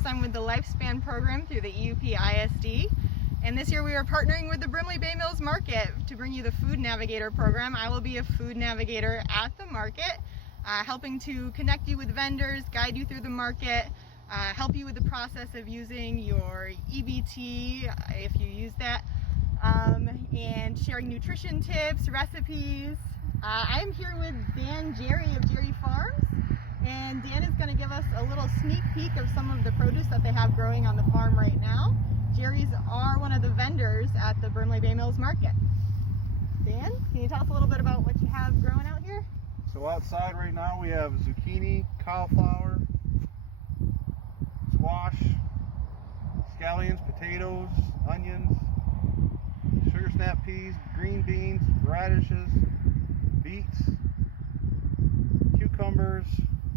Ortiz. I'm with the Lifespan program through the EUP ISD. And this year we are partnering with the Brimley Bay Mills Market to bring you the Food Navigator program. I will be a food navigator at the market, helping to connect you with vendors, guide you through the market, help you with the process of using your EBT, if you use that, and sharing nutrition tips, recipes. I'm here with Dan Jere of Jere Farms, and Dan is going to give us a little sneak peek of some of the produce that they have growing on the farm right now. Jere's are one of the vendors at the Brimley Bay Mills Market. Dan, can you tell us a little bit about what you have growing out here? So outside right now we have zucchini, cauliflower, squash, scallions, potatoes, onions, sugar snap peas, green beans, radishes, beets, cucumbers,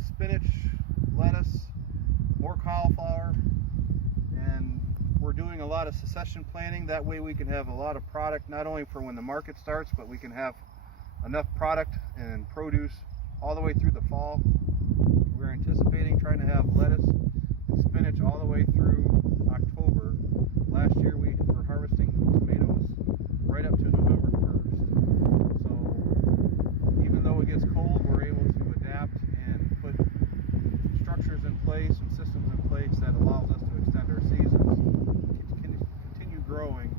spinach, lettuce, more cauliflower, and we're doing a lot of succession planting. That way we can have a lot of product, not only for when the market starts, but we can have enough product and produce all the way through the fall. We're anticipating trying to have lettuce and spinach all the way through October. Last year we were harvesting tomatoes right up to November 1st. So even though it gets cold, we're able to adapt and put structures in place and systems in place that allows us to extend our seasons, continue growing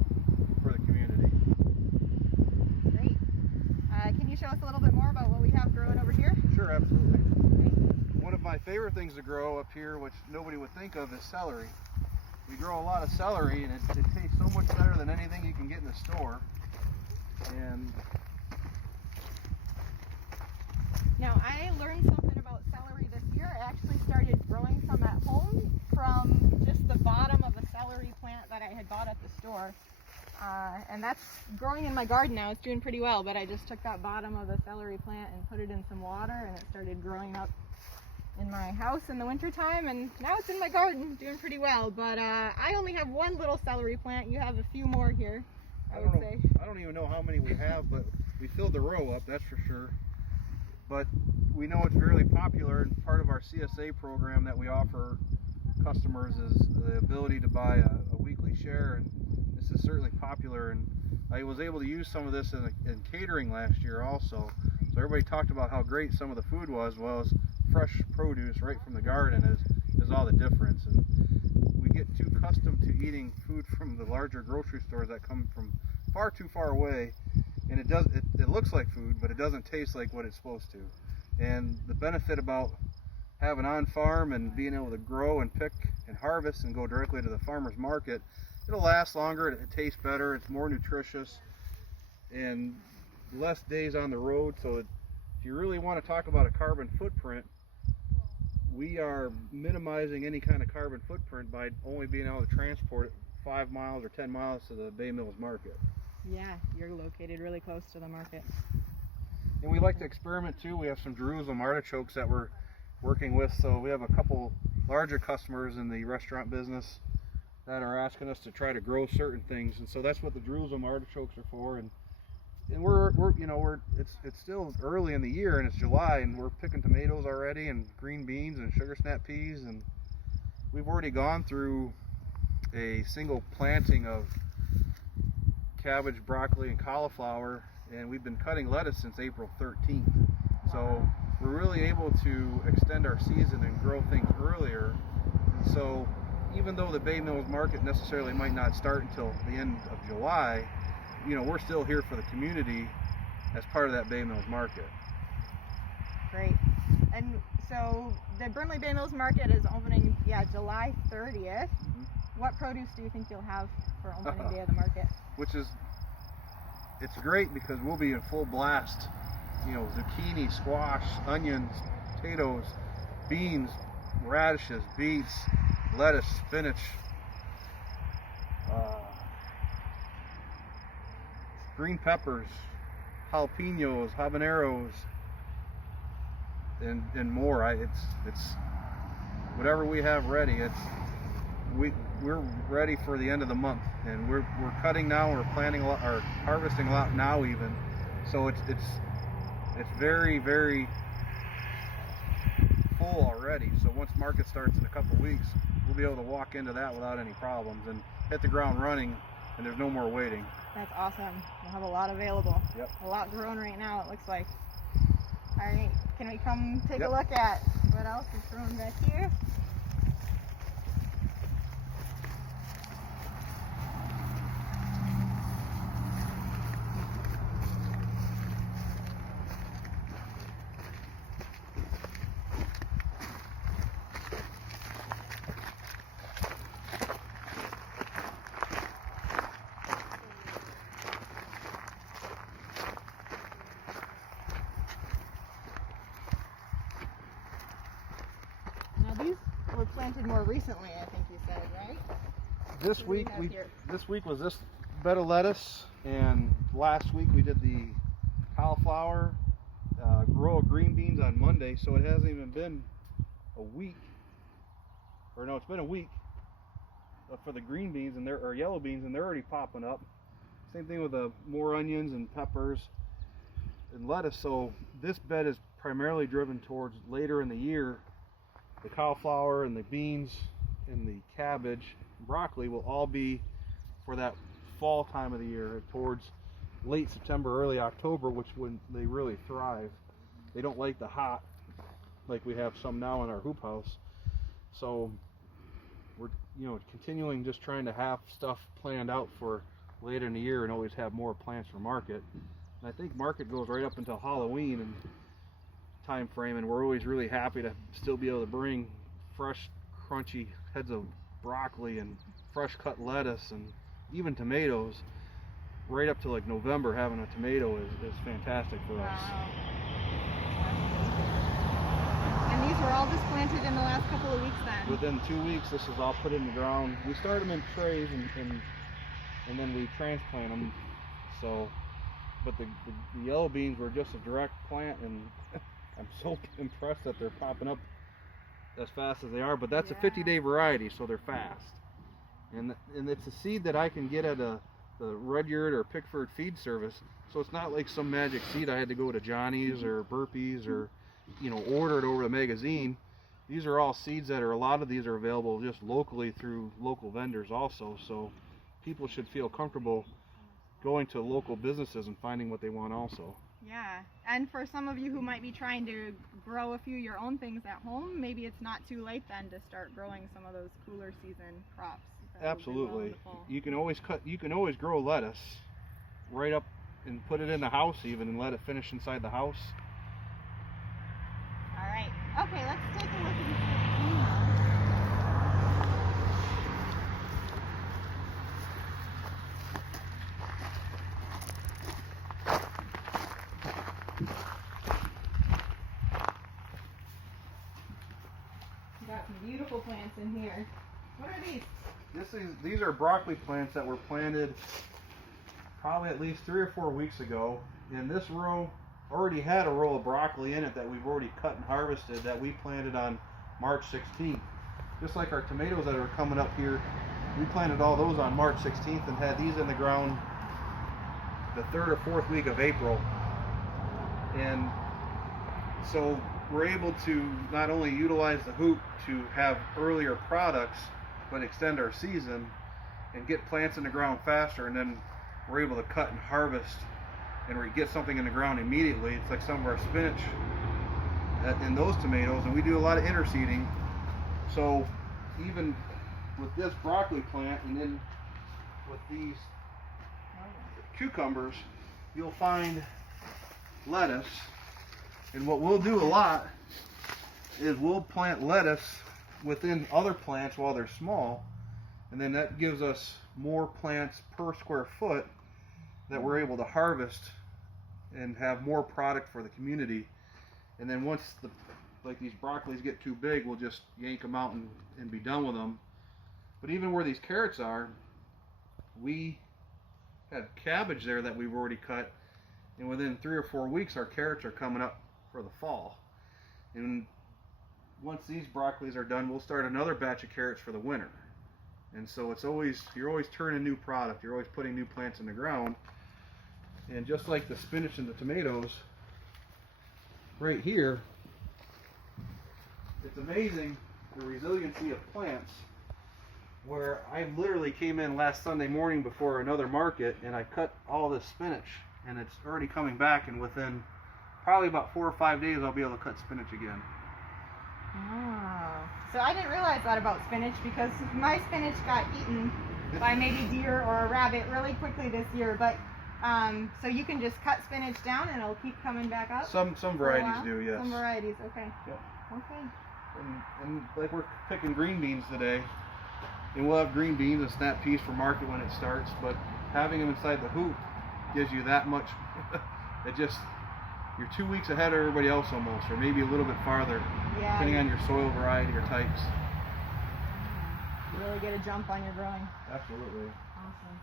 for the community. Great. Can you show us a little bit more about what we have growing over here? Sure, absolutely. One of my favorite things to grow up here, which nobody would think of, is celery. We grow a lot of celery, and it tastes so much better than anything you can get in the store. And now, I learned something about celery this year. I actually started growing some at home from just the bottom of a celery plant that I had bought at the store. And that's growing in my garden now. It's doing pretty well, but I just took that bottom of the celery plant and put it in some water, and it started growing up in my house in the wintertime, and now it's in my garden doing pretty well. But I only have one little celery plant. You have a few more here, I would say. I don't even know how many we have, but we filled the row up, that's for sure. But we know it's really popular, and part of our CSA program that we offer customers is the ability to buy a weekly share, and this is certainly popular. And I was able to use some of this in catering last year also. So everybody talked about how great some of the food was. Well, it's fresh produce right from the garden is all the difference. And we get too accustomed to eating food from the larger grocery stores that come from far too far away, and it looks like food, but it doesn't taste like what it's supposed to. And the benefit about having on farm and being able to grow and pick and harvest and go directly to the farmer's market, it'll last longer, it tastes better, it's more nutritious, and less days on the road. So if you really want to talk about a carbon footprint, we are minimizing any kind of carbon footprint by only being able to transport it 5 miles or 10 miles to the Bay Mills Market. Yeah, you're located really close to the market. And we like to experiment too. We have some Jerusalem artichokes that we're working with, so we have a couple larger customers in the restaurant business that are asking us to try to grow certain things, and so that's what the Jerusalem artichokes are for. And it's still early in the year, and it's July, and we're picking tomatoes already, and green beans and sugar snap peas, and we've already gone through a single planting of cabbage, broccoli, and cauliflower, and we've been cutting lettuce since April 13th. So we're really able to extend our season and grow things earlier. And so even though the Bay Mills Market necessarily might not start until the end of July, we're still here for the community as part of that Bay Mills Market. Great. And so the Brimley Bay Mills Market is opening, July 30th. Mm-hmm. What produce do you think you'll have for opening day of the market? It's great because we'll be in full blast. Zucchini, squash, onions, potatoes, beans, radishes, beets, lettuce, spinach, green peppers, jalapenos, habaneros, and more. It's whatever we have ready. We're ready for the end of the month, and we're cutting now. We're planting a lot, or harvesting a lot now even. So it's very, very full already. So once market starts in a couple weeks, we'll be able to walk into that without any problems and hit the ground running, and there's no more waiting. That's awesome. We'll have a lot available. Yep. A lot grown right now, it looks like. All right, can we come take Yep. a look at what else is grown back here? Now these were planted more recently, I think you said, right? This What do we week have here? this week was this bed of lettuce, and last week we did the cauliflower, row of green beans on Monday. So it hasn't even been a week, or no, it's been a week for the green beans and or yellow beans, and they're already popping up. Same thing with the more onions and peppers and lettuce. So this bed is primarily driven towards later in the year. The cauliflower and the beans and the cabbage, broccoli will all be for that fall time of the year, towards late September, early October, which when they really thrive. They don't like the hot like we have some now in our hoop house. So we're continuing just trying to have stuff planned out for later in the year and always have more plants for market. And I think market goes right up until Halloween and time frame, and we're always really happy to still be able to bring fresh, crunchy heads of broccoli and fresh cut lettuce and even tomatoes right up to like November. Having a tomato is fantastic for us. Wow. And these were all just planted in the last couple of weeks then? Within 2 weeks, this is all put in the ground. We start them in trays and then we transplant them. So, but the yellow beans were just a direct plant, and I'm so impressed that they're popping up as fast as they are. But that's a 50-day variety, so they're fast. And it's a seed that I can get at the Rudyard or Pickford feed service. So it's not like some magic seed I had to go to Johnny's or Burpee's or order it over the magazine. These are all seeds that a lot of these are available just locally through local vendors also. So people should feel comfortable going to local businesses and finding what they want also. Yeah, and for some of you who might be trying to grow a few of your own things at home, maybe it's not too late then to start growing some of those cooler season crops. Absolutely. You can always grow lettuce right up and put it in the house even and let it finish inside the house. All right. Okay, let's take a look at the greenhouse. Got some beautiful plants in here. What are these? These are broccoli plants that were planted probably at least 3 or 4 weeks ago. And this row already had a row of broccoli in it that we've already cut and harvested that we planted on March 16th. Just like our tomatoes that are coming up here, we planted all those on March 16th and had these in the ground the 3rd or 4th week of April. And so we're able to not only utilize the hoop to have earlier products, but extend our season and get plants in the ground faster, and then we're able to cut and harvest and we get something in the ground immediately. It's like some of our spinach in those tomatoes, and we do a lot of interseeding. So even with this broccoli plant and then with these cucumbers, you'll find lettuce. And what we'll do a lot is we'll plant lettuce within other plants while they're small, and then that gives us more plants per square foot that we're able to harvest and have more product for the community. And then once these broccolis get too big, we'll just yank them out and be done with them. But even where these carrots are, we had cabbage there that we've already cut, and within 3 or 4 weeks our carrots are coming up for the fall. And once these broccolis are done, we'll start another batch of carrots for the winter. And so you're always turning new product, you're always putting new plants in the ground. And just like the spinach and the tomatoes, right here, it's amazing the resiliency of plants, where I literally came in last Sunday morning before another market and I cut all this spinach and it's already coming back, and within probably about 4 or 5 days I'll be able to cut spinach again. Oh. So I didn't realize that about spinach, because my spinach got eaten by maybe deer or a rabbit really quickly this year, but so you can just cut spinach down and it'll keep coming back up? Some varieties do, yes. Some varieties, okay. Yep. Okay. And like we're picking green beans today, and we'll have green beans and snap peas for market when it starts, but having them inside the hoop gives you that much. You're 2 weeks ahead of everybody else almost, or maybe a little bit farther, depending on your soil variety or types. You really get a jump on your growing. Absolutely. Awesome.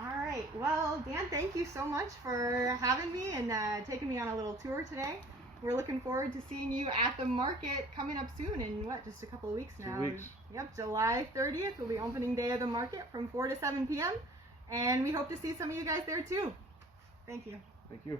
All right, well, Dan, thank you so much for having me and taking me on a little tour today. We're looking forward to seeing you at the market coming up soon in just a couple of weeks now. 2 weeks. Yep, July 30th will be opening day of the market from 4 to 7 p.m. And we hope to see some of you guys there too. Thank you. Thank you.